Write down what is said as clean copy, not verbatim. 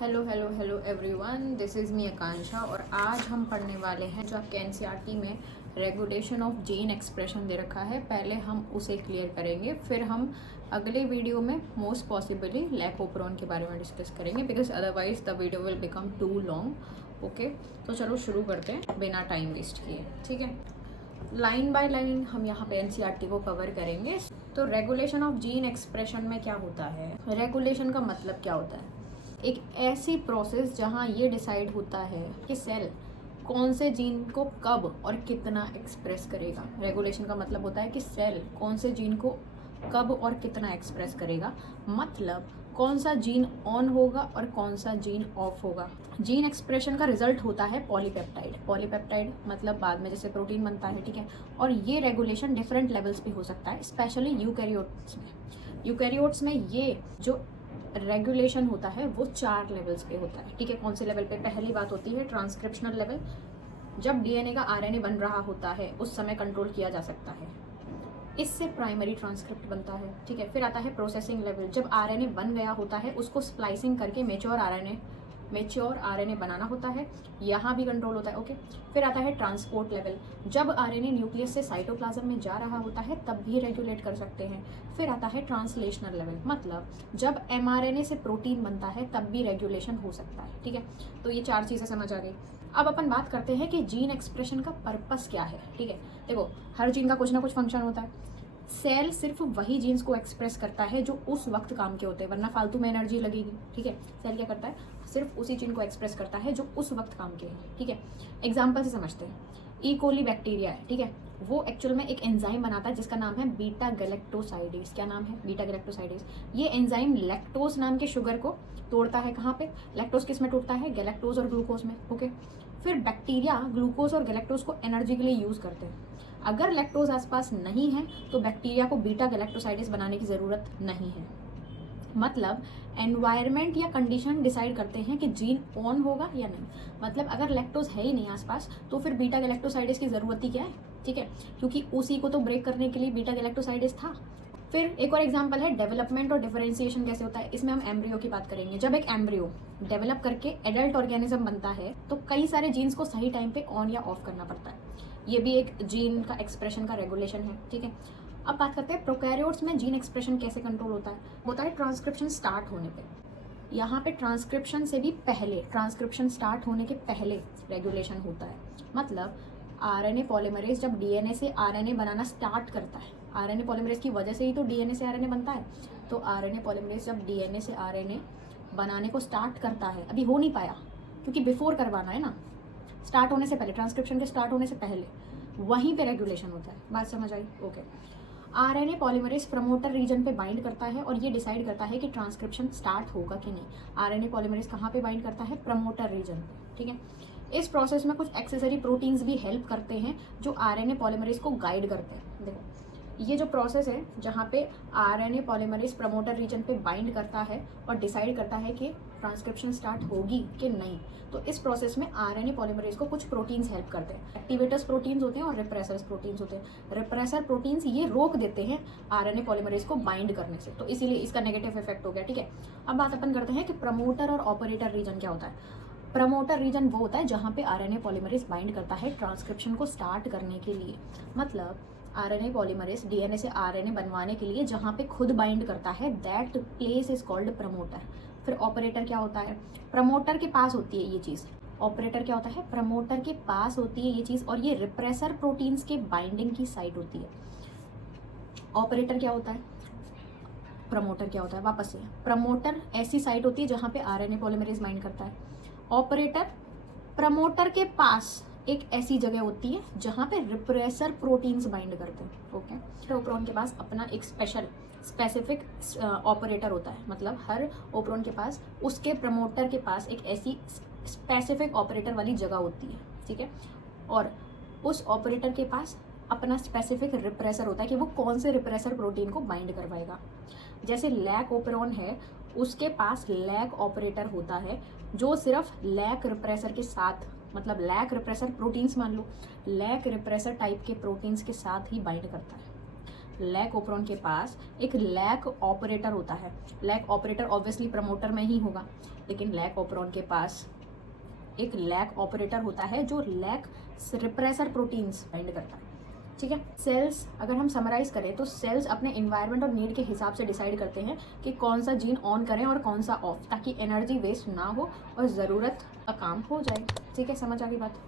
Hello hello hello everyone, this is me Akanksha और आज हम पढ़ने वाले हैं जो आपके एनसीईआरटी में रेगुलेशन ऑफ जीन एक्सप्रेशन दे रखा है। पहले हम उसे क्लियर करेंगे, फिर हम अगले वीडियो में मोस्ट पॉसिबली लैकोप्रोन के बारे में डिस्कस करेंगे, because otherwise the video will become too long. Okay, तो चलो शुरू करते हैं बिना टाइम वेस्ट किए। ठीक है, लाइन बाय लाइन हम यहाँ पे एनसीईआरटी को कवर करेंगे। तो रेगुलेशन ऑफ जीन एक्सप्रेशन में क्या होता है, रेगुलेशन का मतलब क्या होता है? एक ऐसी प्रोसेस जहाँ ये डिसाइड होता है कि सेल कौन से जीन को कब और कितना एक्सप्रेस करेगा। रेगुलेशन का मतलब होता है कि सेल कौन से जीन को कब और कितना एक्सप्रेस करेगा, मतलब कौन सा जीन ऑन होगा और कौन सा जीन ऑफ होगा। जीन एक्सप्रेशन का रिजल्ट होता है पॉलीपेप्टाइड। पॉलीपेप्टाइड मतलब बाद में जैसे प्रोटीन बनता है, ठीक है। और ये रेगुलेशन डिफरेंट लेवल्स पे हो सकता है, स्पेशली यूकैरियोट्स में। यूकैरियोट्स में ये जो रेगुलेशन होता है वो 4 लेवल्स पे होता है, ठीक है। कौन से लेवल पे? पहली बात होती है ट्रांसक्रिप्शनल लेवल, जब डीएनए का आरएनए बन रहा होता है उस समय कंट्रोल किया जा सकता है, इससे प्राइमरी ट्रांसक्रिप्ट बनता है, ठीक है। फिर आता है प्रोसेसिंग लेवल, जब आरएनए बन गया होता है उसको स्प्लाइसिंग करके मेच्योर आरएनए बनाना होता है, यहाँ भी कंट्रोल होता है। ओके, फिर आता है ट्रांसपोर्ट लेवल, जब आरएनए न्यूक्लियस से साइटोप्लाज्म में जा रहा होता है तब भी रेगुलेट कर सकते हैं। फिर आता है ट्रांसलेशनल लेवल, मतलब जब एमआरएनए से प्रोटीन बनता है तब भी रेगुलेशन हो सकता है, ठीक है। तो ये 4 चीज़ें समझ आ गई। अब अपन बात करते हैं कि जीन एक्सप्रेशन का पर्पस क्या है, ठीक है। देखो, हर जीन का कुछ ना कुछ फंक्शन होता है। सेल सिर्फ वही जीन्स को एक्सप्रेस करता है जो उस वक्त काम के होते हैं, वरना फालतू में एनर्जी लगेगी, ठीक है। सेल क्या करता है, सिर्फ उसी जीन को एक्सप्रेस करता है जो उस वक्त काम के हैं, ठीक है। एग्जाम्पल से समझते हैं। ई कोली बैक्टीरिया है, ठीक है, वो एक्चुअल में एक एंजाइम बनाता है जिसका नाम है बीटा गैलेक्टोसाइडेज। क्या नाम है? Beta galactosidase. ये एंजाइम लैक्टोज नाम के शुगर को तोड़ता है। कहाँ पे? लैक्टोज किस में टूटता है? गैलेक्टोज और ग्लूकोज में। ओके, फिर बैक्टीरिया ग्लूकोज और गैलेक्टोज को एनर्जी के लिए यूज़ करते हैं। अगर लैक्टोज आसपास नहीं है तो बैक्टीरिया को बीटा गैलेक्टोसाइडेज बनाने की ज़रूरत नहीं है। मतलब एनवायरनमेंट या कंडीशन डिसाइड करते हैं कि जीन ऑन होगा या नहीं। मतलब अगर लैक्टोज है ही नहीं आसपास तो फिर बीटा गैलेक्टोसाइडेज की ज़रूरत ही क्या है, ठीक है, क्योंकि उसी को तो ब्रेक करने के लिए बीटा गैलेक्टोसाइडेज था। फिर एक और एग्जांपल है डेवलपमेंट और डिफरेंशिएशन कैसे होता है। इसमें हम एम्ब्रियो की बात करेंगे। जब एक एम्ब्रियो डेवलप करके एडल्ट ऑर्गेनिज्म बनता है तो कई सारे जीन्स को सही टाइम पे ऑन या ऑफ करना पड़ता है। ये भी एक जीन का एक्सप्रेशन का रेगुलेशन है, ठीक है। अब बात करते हैं प्रोकैरियोट्स में जीन एक्सप्रेशन कैसे कंट्रोल होता है ट्रांसक्रिप्शन स्टार्ट होने पे। यहाँ पे ट्रांसक्रिप्शन से भी पहले, ट्रांसक्रिप्शन स्टार्ट होने के पहले रेगुलेशन होता है। मतलब आरएनए पॉलीमरेज जब डीएनए से आरएनए बनाना स्टार्ट करता है, आरएनए पॉलीमरेज की वजह से ही तो डीएनए से आरएनए बनता है। तो आरएनए पॉलीमरेज जब डीएनए से आरएनए बनाने को स्टार्ट करता है, अभी हो नहीं पाया क्योंकि बिफोर करवाना है ना, स्टार्ट होने से पहले, ट्रांसक्रिप्शन के स्टार्ट होने से पहले, वहीं पे रेगुलेशन होता है। बात समझ आई? Okay. RNA polymerase promoter region पे बाइंड करता है और ये डिसाइड करता है कि ट्रांसक्रिप्शन स्टार्ट होगा कि नहीं। आरएनए पॉलीमरेज कहाँ पे बाइंड करता है? प्रमोटर रीजन पे, ठीक है। इस प्रोसेस में कुछ एक्सेसरी प्रोटीन्स भी हेल्प करते हैं जो आरएनए पॉलीमरेज को गाइड करते हैं। देखो, ये जो प्रोसेस है जहाँ पे आरएनए पॉलीमरेज प्रमोटर रीजन पे बाइंड करता है और डिसाइड करता है कि ट्रांसक्रिप्शन स्टार्ट होगी कि नहीं, तो इस प्रोसेस में आरएनए पॉलीमरेज को कुछ प्रोटीन्स हेल्प करते हैं। एक्टिवेटर्स प्रोटीन्स होते हैं और रिप्रेसर्स प्रोटीन्स होते हैं। रिप्रेसर प्रोटीन्स ये रोक देते हैं आरएनए पॉलीमरेज को बाइंड करने से, तो इसीलिए इसका नेगेटिव इफेक्ट हो गया, ठीक है। अब बात अपन करते हैं कि प्रमोटर और ऑपरेटर रीजन क्या होता है। प्रमोटर रीजन वो होता है जहाँ पे आरएनए पॉलीमरेज बाइंड करता है ट्रांसक्रिप्शन को स्टार्ट करने के लिए। मतलब आरएनए पॉलीमरेज डीएनए से आरएनए बनवाने के लिए जहाँ पे खुद बाइंड करता है, that place is called promoter. फिर ऑपरेटर क्या होता है? प्रमोटर के पास होती है ये चीज़। ऑपरेटर क्या होता है? प्रमोटर के पास होती है ये चीज़ और ये रिप्रेसर प्रोटीन्स के बाइंडिंग की साइट होती है। ऑपरेटर क्या होता है? प्रमोटर क्या होता है? वापस से, प्रमोटर ऐसी साइट होती है जहाँ पे आरएनए पॉलीमरेज बाइंड करता है। ऑपरेटर प्रमोटर के पास एक ऐसी जगह होती है जहाँ पे रिप्रेसर प्रोटीन्स बाइंड करते हैं। ओके, ओप्रोन के पास अपना एक स्पेसिफिक ऑपरेटर होता है। मतलब हर ओप्रोन के पास उसके प्रमोटर के पास एक ऐसी स्पेसिफिक ऑपरेटर वाली जगह होती है, ठीक है। और उस ऑपरेटर के पास अपना स्पेसिफिक रिप्रेसर होता है कि वो कौन से रिप्रेसर प्रोटीन को बाइंड करवाएगा। जैसे लैक ओपेरॉन है, उसके पास लैक ऑपरेटर होता है जो सिर्फ लैक रिप्रेसर के साथ, मतलब लैक रिप्रेसर प्रोटीन्स मान लो, लैक रिप्रेसर टाइप के प्रोटीन्स के साथ ही बाइंड करता है। लैक ऑपरॉन के पास एक लैक ऑपरेटर होता है। लैक ऑपरेटर ऑब्वियसली प्रमोटर में ही होगा, लेकिन लैक ऑपरॉन के पास एक लैक ऑपरेटर होता है जो लैक रिप्रेसर प्रोटीन्स बाइंड करता है। ठीक है, सेल्स अगर हम समराइज करें तो सेल्स अपने इन्वायरमेंट और नीड के हिसाब से डिसाइड करते हैं कि कौन सा जीन ऑन करें और कौन सा ऑफ, ताकि एनर्जी वेस्ट ना हो और ज़रूरत का काम हो जाए। ठीक है, समझ आ गई बात।